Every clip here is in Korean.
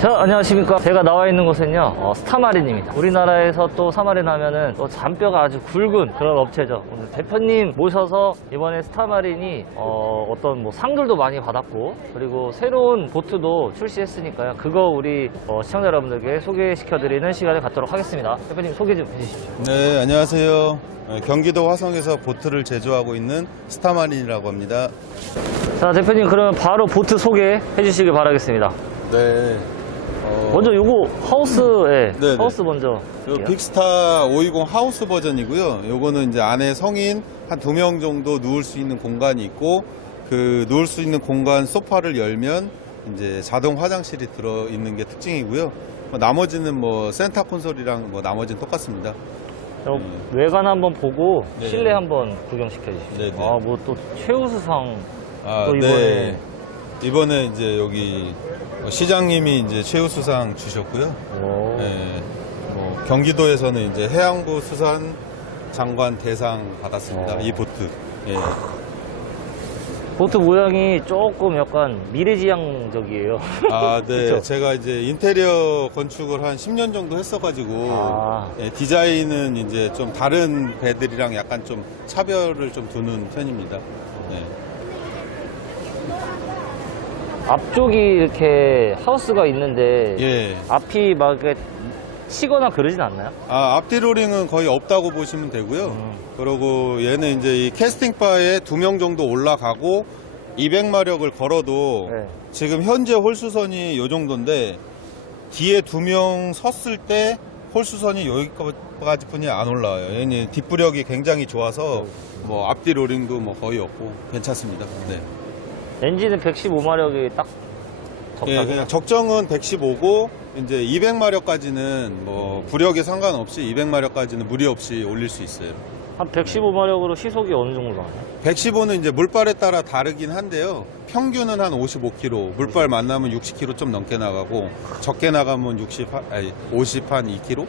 자, 안녕하십니까. 제가 나와 있는 곳은요, 어, 스타마린입니다. 우리나라에서 또 사마린 하면은 또 잔뼈가 아주 굵은 그런 업체죠. 오늘 대표님 모셔서 이번에 스타마린이 어, 떤뭐 상들도 많이 받았고, 그리고 새로운 보트도 출시했으니까요. 그거 우리 어, 시청자 여러분들께 소개시켜드리는 시간을 갖도록 하겠습니다. 대표님 소개 좀 해주십시오. 네, 안녕하세요. 어, 경기도 화성에서 보트를 제조하고 있는 스타마린이라고 합니다. 자, 대표님 그러면 바로 보트 소개해 주시길 바라겠습니다. 네. 어, 먼저 요거 하우스에 네, 네. 하우스 먼저. 요. 빅스타 520 하우스 버전이고요. 요거는 이제 안에 성인 한 두 명 정도 누울 수 있는 공간이 있고 그 누울 수 있는 공간 소파를 열면 이제 자동 화장실이 들어 있는 게 특징이고요. 뭐 나머지는 뭐 센터 콘솔이랑 뭐 나머지는 똑같습니다. 어, 외관 한번 보고 네. 실내 한번 구경시켜 주시죠. 네, 네. 아, 뭐 또 최우수상 아, 또 이번에- 이번에 이제 여기 시장님이 이제 최우수상 주셨고요. 오. 예, 뭐 경기도에서는 이제 해양부 수산 장관 대상 받았습니다. 어. 이 보트. 예. 보트 모양이 조금 약간 미래지향적이에요. 아, 네. 제가 이제 인테리어 건축을 한 10년 정도 했어가지고 아. 예, 디자인은 이제 좀 다른 배들이랑 약간 좀 차별을 좀 두는 편입니다. 네. 앞쪽이 이렇게 하우스가 있는데 예. 앞이 막 이렇게 치거나 그러진 않나요? 아, 앞뒤 로링은 거의 없다고 보시면 되고요. 음. 그리고 얘는 이제 이 캐스팅 바에 두 명 정도 올라가고 200마력을 걸어도 네. 지금 현재 홀수선이 요 정도인데 뒤에 두 명 섰을 때 홀수선이 여기까지 뿐이 안 올라와요. 얘는 뒷부력이 굉장히 좋아서 뭐 앞뒤 로링도 뭐 거의 없고 괜찮습니다. 네. 엔진은 115마력이 딱 적당히. 예, 그냥 적정은 115고 이제 200마력까지는 뭐 부력에 상관없이 200마력까지는 무리 없이 올릴 수 있어요. 한 115마력으로 시속이 어느 정도 나와요? 115는 이제 물발에 따라 다르긴 한데요. 평균은 한 55km, 물발 만나면 60km 좀 넘게 나가고 적게 나가면 60, 아니 50 한 2km?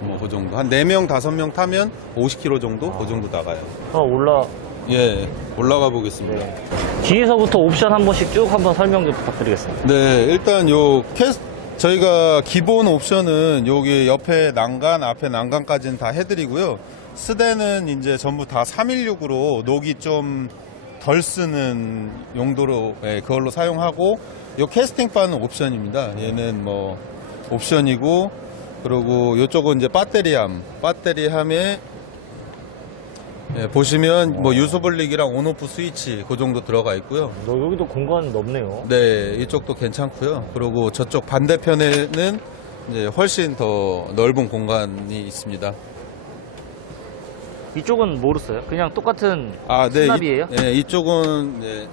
뭐 그 정도. 한 4명, 5명 타면 50km 정도? 그 정도 나가요. 어, 올라. 예, 올라가 보겠습니다. 네. 뒤에서부터 옵션 한 번씩 쭉 한번 설명 좀 부탁드리겠습니다. 네, 일단 요 캐스 저희가 기본 옵션은 여기 옆에 난간, 앞에 난간까지는 다 해드리고요. 스대는 이제 전부 다 316으로 녹이 좀 덜 쓰는 용도로 예, 그걸로 사용하고 요 캐스팅 바는 옵션입니다. 얘는 뭐 옵션이고 그리고 요쪽은 이제 배터리함, 배터리함에 예, 보시면 뭐 유수블릭이랑 온오프 스위치 그 정도 들어가 있고요. 너 여기도 공간 넓네요. 네, 이쪽도 괜찮고요. 그리고 저쪽 반대편에는 이제 훨씬 더 넓은 공간이 있습니다. 이쪽은 모르어요 그냥 똑같은 아, 네. 수납이에요? 이, 네, 이쪽은 네,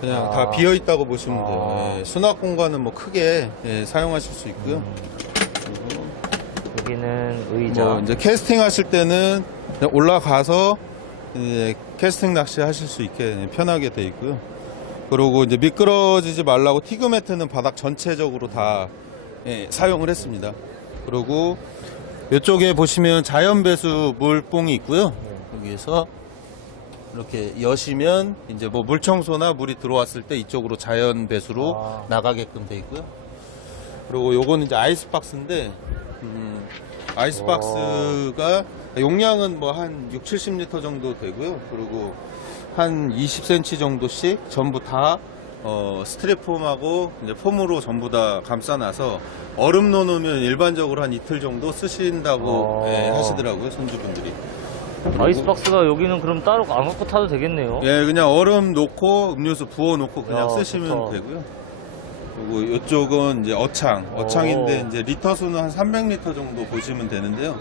그냥 아. 다 비어 있다고 보시면 돼요. 아. 예, 수납 공간은 뭐 크게 예, 사용하실 수 있고요. 음. 여기는 의자. 뭐 이제 캐스팅 하실 때는 올라가서 이제 캐스팅 낚시 하실 수 있게 편하게 돼 있고요. 그리고 이제 미끄러지지 말라고 티그 매트는 바닥 전체적으로 다 예, 사용을 했습니다. 그리고 이쪽에 보시면 자연 배수 물뽕이 있고요. 여기에서 이렇게 여시면 이제 뭐 물 청소나 물이 들어왔을 때 이쪽으로 자연 배수로 아. 나가게끔 돼 있고요. 그리고 요거는 이제 아이스박스인데 음, 아이스박스가 용량은 뭐 한 6, 70리터 정도 되고요. 그리고 한 20cm 정도씩 전부 다 어, 스트랩폼하고 이제 폼으로 전부 다 감싸놔서 얼음 넣어놓으면 일반적으로 한 이틀 정도 쓰신다고 어. 예, 하시더라고요 손주분들이. 아이스박스가 여기는 그럼 따로 안 갖고 타도 되겠네요. 예, 그냥 얼음 놓고 음료수 부어 놓고 그냥 야, 쓰시면 좋다. 되고요. 그리고 이쪽은 이제 어창, 어창인데 오. 이제 리터 수는 한 300리터 정도 보시면 되는데요.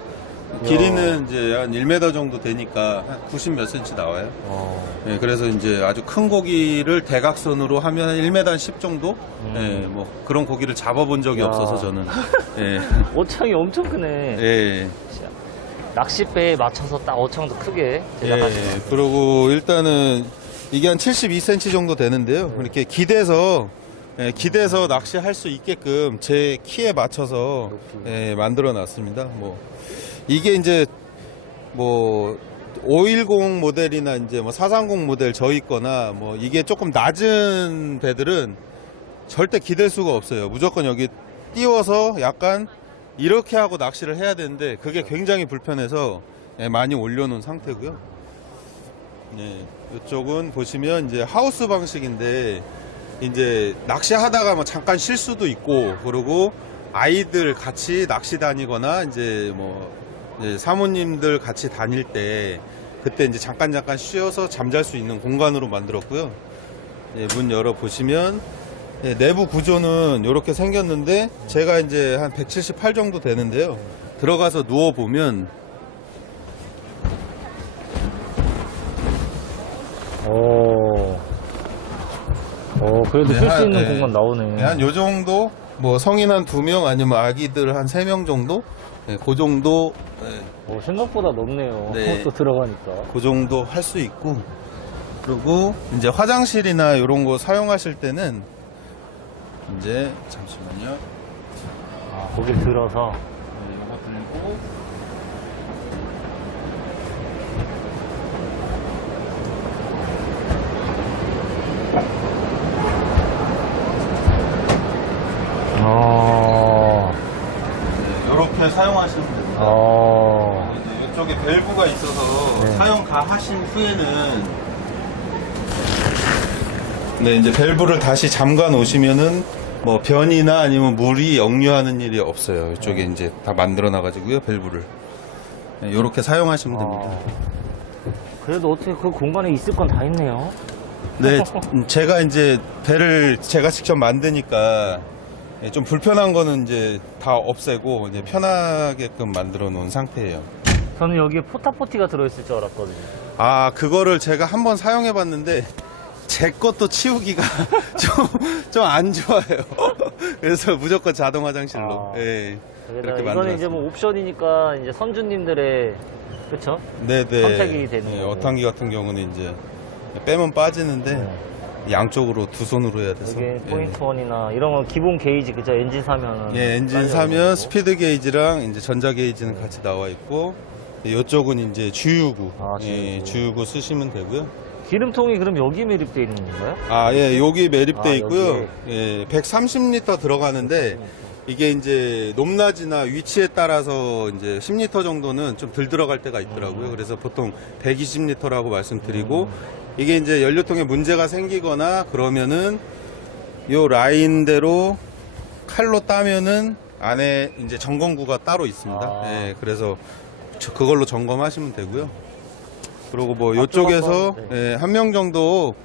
길이는 이제 한 1m 정도 되니까 한 90 몇 cm 나와요. 어. 예, 그래서 이제 아주 큰 고기를 대각선으로 하면 1m 한10 정도? 음. 예, 뭐 그런 고기를 잡아본 적이 야. 없어서 저는. 예, 어창이 엄청 크네. 예. 낚싯배에 맞춰서 딱 어창도 크게 예, 제작하시네. 그리고 일단은 이게 한 72cm 정도 되는데요. 이렇게 기대서 예, 기대서 낚시할 수 있게끔 제 키에 맞춰서. 예, 만들어 놨습니다. 뭐 이게 이제 뭐 510 모델이나 이제 뭐 430 모델 저희 거나 뭐 이게 조금 낮은 배들은 절대 기댈 수가 없어요. 무조건 여기 띄워서 약간 이렇게 하고 낚시를 해야 되는데 그게 굉장히 불편해서 예, 많이 올려놓은 상태고요. 네, 이쪽은 보시면 이제 하우스 방식인데 이제 낚시하다가 뭐 잠깐 쉴 수도 있고 그리고 아이들 같이 낚시 다니거나 이제 뭐 이제 사모님들 같이 다닐 때 그때 이제 잠깐 잠깐 쉬어서 잠잘 수 있는 공간으로 만들었고요. 예, 문 열어 보시면 예, 내부 구조는 이렇게 생겼는데 제가 이제 한 178 정도 되는데요. 들어가서 누워 보면 오. 오, 그래도 네, 쓸수 한- 있는 네. 공간 나오네. 한 요 정도 뭐 성인 한 두 명 아니면 아기들 한 세 명 정도 예, 그 정도 예, 오, 생각보다 넓네요. 네. 그것도 들어가니까. 그 정도 할 수 있고 그리고 이제 화장실이나 이런 거 사용하실 때는 이제 잠시만요. 아, 거기 들어서. 네, 이거 들고 이렇게 사용하시면 됩니다. 어. 이제 이쪽에 밸브가 있어서 네. 사용 다 하신 후에는 네 이제 밸브를 다시 잠가 놓으시면은 뭐 변이나 아니면 물이 역류하는 일이 없어요. 이쪽에 네. 이제 다 만들어 놔가지고요 밸브를 이렇게 사용하시면 됩니다. 어. 그래도 어떻게 그 공간에 있을 건 다 있네요. 네, 음, 제가 이제 배를 제가 직접 만드니까 예, 좀 불편한 거는 이제 다 없애고 이제 편하게끔 만들어 놓은 상태예요. 저는 여기에 포타포티가 들어있을 줄 알았거든요. 아, 그거를 제가 한번 사용해 봤는데 제 것도 치우기가 좀 좀 안 좋아요. 그래서 무조건 자동 화장실로. 아. 예. 그렇게 이거는 이제 뭐 옵션이니까 이제 선주님들의 그쵸? 네, 네. 선택이 되는 네, 거고. 어탕기 같은 경우는 이제 빼면 빠지는데 네. 양쪽으로 두 손으로 해야 돼서. 이게 예. 포인트 원이나 이런 건 기본 게이지 그죠? 엔진 사면은 예, 엔진 사면 스피드 게이지랑 이제 전자 게이지는 같이 나와 있고 이쪽은 이제 주유구, 아, 예, 주유구. 주유구 쓰시면 되고요. 기름통이 그럼 여기 매립되어 있는 건가요? 아, 예, 여기 매립돼 아, 있고요. 예, 130리터 들어가는데 이게 이제 높낮이나 위치에 따라서 이제 10리터 정도는 좀 덜 들어갈 때가 있더라고요. 음. 그래서 보통 120리터라고 말씀드리고 이게 이제 연료통에 문제가 생기거나 그러면은 요 라인대로 칼로 따면은 안에 이제 점검구가 따로 있습니다. 아. 예, 그래서 저- 그걸로 점검하시면 되고요. 그리고 뭐 한번, 네. 한명 정도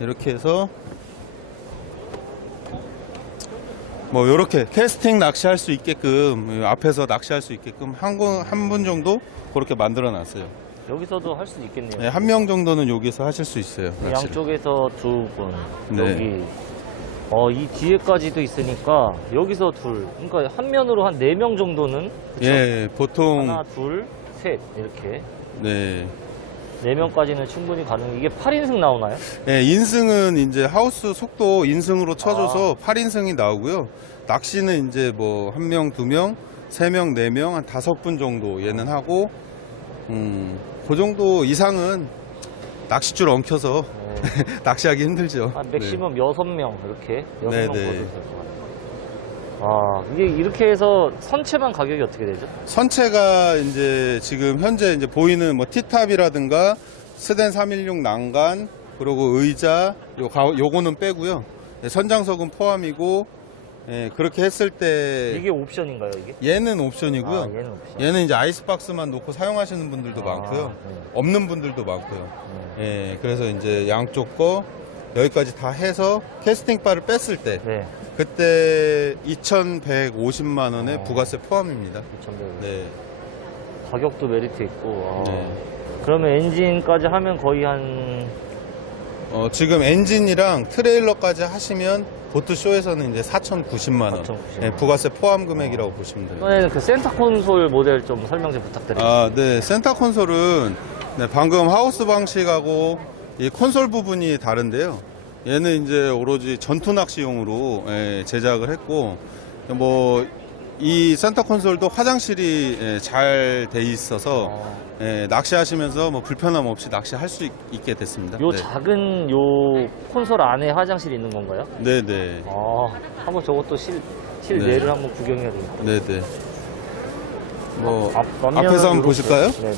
이렇게 해서 뭐 이렇게 캐스팅 낚시할 수 있게끔 앞에서 낚시할 수 있게끔 한분 정도 그렇게 만들어 놨어요. 여기서도 할 수 있겠네요. 네, 한 명 정도는 여기서 하실 수 있어요. 낚시를. 양쪽에서 두 분, 네. 여기 어, 이 뒤에까지도 있으니까 여기서 둘, 그러니까 한 면으로 한 네 명 정도는 그쵸? 예, 보통 하나, 둘, 셋 이렇게 네. 네 명까지는 충분히 가능. 이게 8인승 나오나요? 예, 인승은 이제 하우스 속도 인승으로 쳐줘서 아. 8인승이 나오고요. 낚시는 이제 뭐 한 명, 두 명, 세 명, 네 명, 한 다섯 분 정도 얘는 하고, 음, 그 정도 이상은 낚싯줄 엉켜서 네. 낚시하기 힘들죠. 한 맥시멈 여섯 명 이렇게 여섯 네, 명 네. 정도 될것 같아요. 아 이게 이렇게 해서 선체만 가격이 어떻게 되죠? 선체가 이제 지금 현재 이제 보이는 뭐 티탑이라든가 스덴 316 난간 그리고 의자 요 가- 요거는 빼고요. 예, 선장석은 포함이고 예, 그렇게 했을 때 이게 옵션인가요 이게? 얘는 옵션이고요. 아, 얘는 옵션. 얘는 이제 아이스박스만 놓고 사용하시는 분들도 아, 많고요. 네. 없는 분들도 많고요. 네. 예, 그래서 이제 양쪽 거 여기까지 다 해서 캐스팅 바를 뺐을 때 네. 그때 2,150만 원에 어. 부가세 포함입니다. 2,100. 네. 가격도 메리트 있고. 아. 네. 그러면 엔진까지 하면 거의 한 어, 지금 엔진이랑 트레일러까지 하시면 보트쇼에서는 이제 4,090만 원. 4,090만 예, 부가세 포함 금액이라고 보시면 돼요. 이번에는 그 센터 콘솔 모델 좀 설명 좀 부탁드립니다. 아, 네. 센터 콘솔은 네, 방금 하우스 방식하고 이 콘솔 부분이 다른데요. 얘는 이제 오로지 전투 낚시용으로 예, 제작을 했고 뭐 이 센터 콘솔도 화장실이 예, 잘돼 있어서 어, 예, 낚시하시면서 뭐 불편함 없이 낚시할 수 있, 게 됐습니다. 요 네. 작은 요 콘솔 안에 화장실이 있는 건가요? 네네. 아, 한번 저것도 실, 네. 실내를 한번 구경해야 되겠다. 네네. 뭐 앞, 앞면은 앞에서 한번 요렇게. 보실까요? 네네.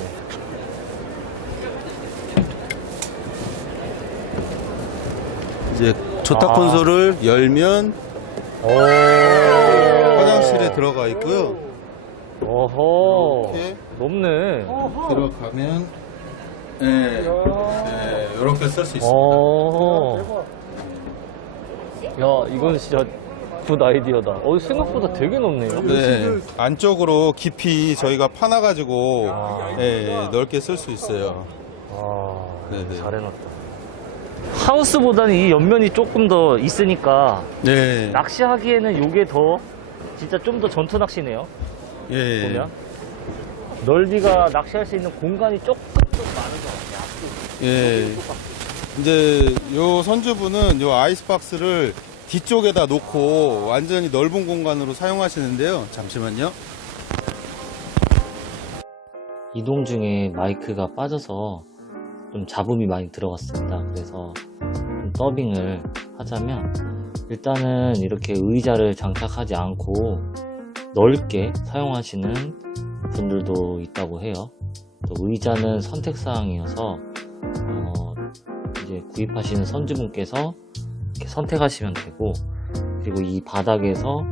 이제 조타 아. 콘솔을 열면 오. 들어가 있고요. 어허. 이렇게. 높네. 들어가면 예, 예, 이렇게 쓸 수 있습니다. 어. 야, 이건 진짜 굿 아이디어다. 어, 생각보다 되게 높네요. 네, 안쪽으로 깊이 저희가 파놔가지고 아. 예, 넓게 쓸 수 있어요. 아, 네네. 잘 해놨다. 하우스보다는 이 옆면이 조금 더 있으니까 네, 낚시하기에는 요게 더 진짜 좀 더 전투 낚시네요. 예, 보면 넓이가 낚시할 수 있는 공간이 조금 더 많은 것 같아요. 예. 이제 요 선주분은 요 아이스박스를 뒤쪽에다 놓고 완전히 넓은 공간으로 사용하시는데요. 잠시만요. 이동 중에 마이크가 빠져서 좀 잡음이 많이 들어갔습니다. 그래서 좀 더빙을 하자면 일단은 이렇게 의자를 장착하지 않고 넓게 사용하시는 분들도 있다고 해요. 또 의자는 선택사항이어서 어, 이제 구입하시는 선주분께서 선택하시면 되고 그리고 이 바닥에서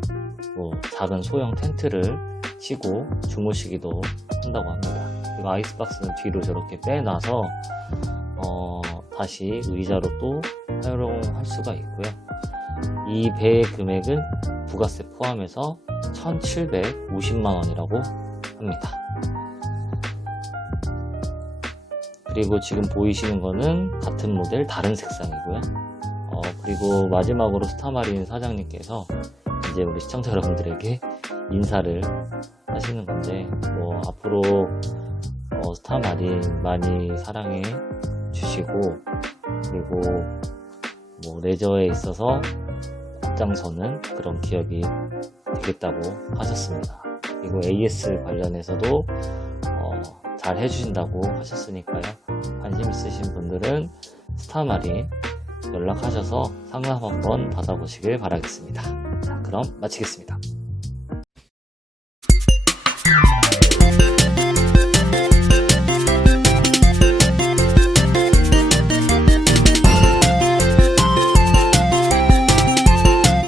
뭐 작은 소형 텐트를 치고 주무시기도 한다고 합니다. 그리고 아이스박스는 뒤로 저렇게 빼놔서 어, 다시 의자로 또 활용할 수가 있고요. 이 배의 금액은 부가세 포함해서 1,750만 원이라고 합니다. 그리고 지금 보이시는 거는 같은 모델 다른 색상이고요. 어, 그리고 마지막으로 스타마린 사장님께서 이제 우리 시청자 여러분들에게 인사를 하시는 건데 뭐 앞으로 어, 스타마린 많이 사랑해 주시고 그리고 뭐 레저에 있어서 앞장서는 그런 기업이 되겠다고 하셨습니다. 그리고 AS 관련해서도 어, 잘 해주신다고 하셨으니까요. 관심 있으신 분들은 스타마린 연락하셔서 상담 한번 받아보시길 바라겠습니다. 자, 그럼 마치겠습니다.